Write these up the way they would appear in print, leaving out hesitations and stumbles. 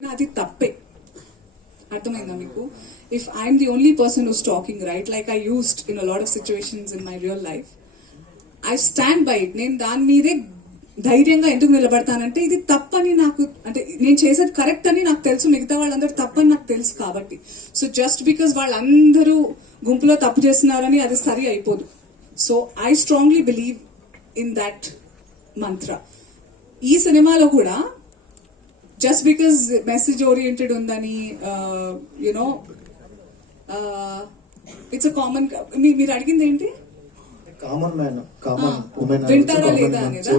అది తప్పే. అర్థమైందా మీకు? If I'm the only person who's talking right, like I used in a lot of situations in my real life, I stand by it. నేను దాని మీదే ధైర్యంగా ఎందుకు నిలబడతానంటే ఇది తప్పని నాకు, అంటే నేను చేసేది కరెక్ట్ అని నాకు తెలుసు, మిగతా వాళ్ళందరూ తప్పని నాకు తెలుసు కాబట్టి. సో జస్ట్ బికాస్ వాళ్ళందరూ గుంపులో తప్పు చేస్తున్నారని అది సరి అయిపోదు. So I strongly believe in that మంత్ర. ఈ సినిమాలో కూడా జస్ట్ బికాస్ మెసేజ్ ఓరియంటెడ్ ఉందని యునో ఇట్స్ అ కామన్, మీరు అడిగింది ఏంటి? కామన్ మ్యాన్, కామన్ ఉమెన్ వింటారా లేదా అనేదా?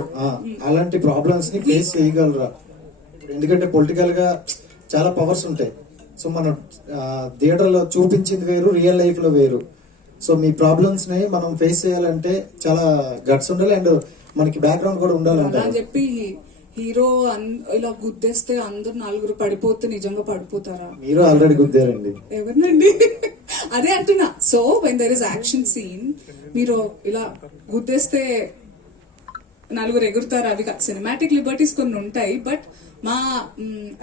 అలాంటి ప్రాబ్లమ్స్ ని ఫేస్ చేయగలరా? ఎందుకంటే పొలిటికల్ గా చాలా పవర్స్ ఉంటాయి. సో మనం థియేటర్ లో చూపించింది వేరు, రియల్ లైఫ్ లో వేరు. సో మీ ప్రాబ్లమ్స్ ని మనం ఫేస్ చేయాలంటే చాలా గట్స్ ఉండాలి అండ్ మనకి బ్యాక్గ్రౌండ్ కూడా ఉండాలంటే అని చెప్పి హీరో ఇలా గుద్దేస్తే అందరు నలుగురు పడిపోతే నిజంగా పడిపోతారా? మీరు ఆల్రెడీ గుద్దారండి. ఎవరినండి? అదే అంటున్నా. So when there is action scene, మీరు ఇలా గుద్దేస్తే నలుగురు ఎగురుతారా? అవి సినిమాటిక్ లిబర్టీస్ కొన్ని ఉంటాయి. బట్ మా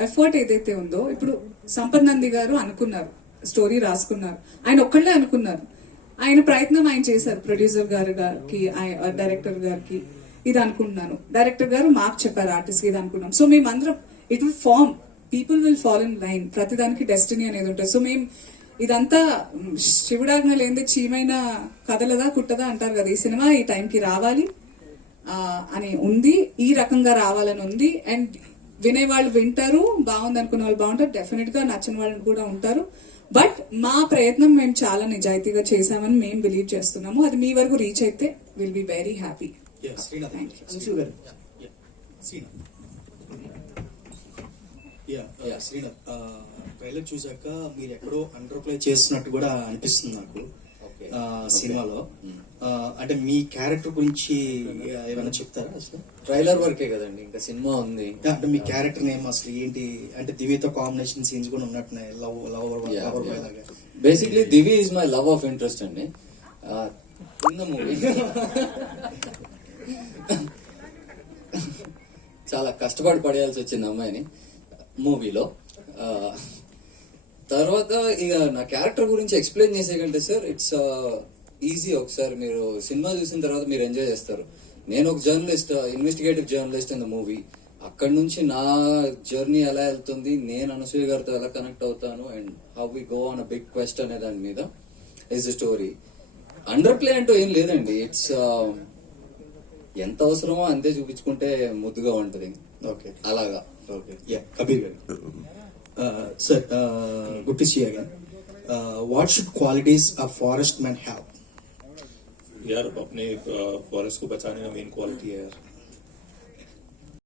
ఎఫర్ట్ ఏదైతే ఉందో, ఇప్పుడు సంపత్ నంది గారు అనుకున్నారు, స్టోరీ రాసుకున్నారు, ఆయన ఒక్కళ్ళే అనుకున్నారు, ఆయన ప్రయత్నం ఆయన చేశారు. ప్రొడ్యూసర్ గారికి, డైరెక్టర్ గారికి ఇది అనుకుంటున్నాను, డైరెక్టర్ గారు మాకు చెప్పారు ఆర్టిస్ట్ ఇది అనుకున్నాం. సో మేమందరం it will form, people will follow in line, ప్రతిదానికి డెస్టినీ అనేది ఉంటుంది. సో మేము ఇదంతా శివుడాజ్ఞ లేనిదే చీమైన కదలదా కుట్టదా అంటారు కదా. ఈ సినిమా ఈ టైంకి రావాలి అని ఉంది, ఈ రకంగా రావాలని ఉంది. అండ్ వినేవాళ్ళు వింటారు, బాగుంది అనుకునే వాళ్ళు బాగుంటారు, డెఫినెట్ గా నచ్చని వాళ్ళు కూడా ఉంటారు. బట్ మా ప్రయత్నం మేము చాలా నిజాయితీగా చేశామని మేము బిలీవ్ చేస్తున్నాము. అది మీ వరకు రీచ్ అయితే will be very happy. Trailer చూసాక మీరు ఎక్కడో అండర్ ప్లే చేస్తున్నట్టు కూడా అనిపిస్తుంది నాకు సినిమాలో. అంటే మీ క్యారెక్టర్ గురించి ఏమైనా చెప్తారా? అసలు ట్రైలర్ వరకే కదండి, ఇంకా సినిమా ఉంది. అంటే మీ క్యారెక్టర్ నేమ్ అసలు ఏంటి? అంటే దివ్యతో కాంబినేషన్ సీన్స్ కూడా ఉన్నట్టున్నాయి, లవ్ లాగా. Basically Divi is my love of interest అండి ఇన్ ద మూవీ. చాలా కష్టపడి పడేయాల్సి వచ్చింది అమ్మాయిని మూవీలో. తర్వాత ఇక నా క్యారెక్టర్ గురించి ఎక్స్ప్లెయిన్ చేసే కంటే సార్, ఇట్స్ ఈజీ. ఒకసారి మీరు సినిమా చూసిన తర్వాత మీరు ఎంజాయ్ చేస్తారు. నేను ఒక journalist, investigative journalist in the movie. అక్కడ నుంచి నా జర్నీ ఎలా వెళ్తుంది, నేను అనసూయ గారితో ఎలా కనెక్ట్ అవుతాను, and how we go on a big quest అనే దాని మీద is the story. Underplay అంటూ ఏం లేదండి. ఇట్స్ ఎంత అవసరమో అంతే చూపించుకుంటే ముద్దుగా ఉంటది. ఓకే, అలాగా. ఓకే. యా, కబీర్ గారు. Sir, good to see again. What should qualities a forest man have? यार अपने फॉरेस्ट को बचाने का मेन क्वालिटी है यार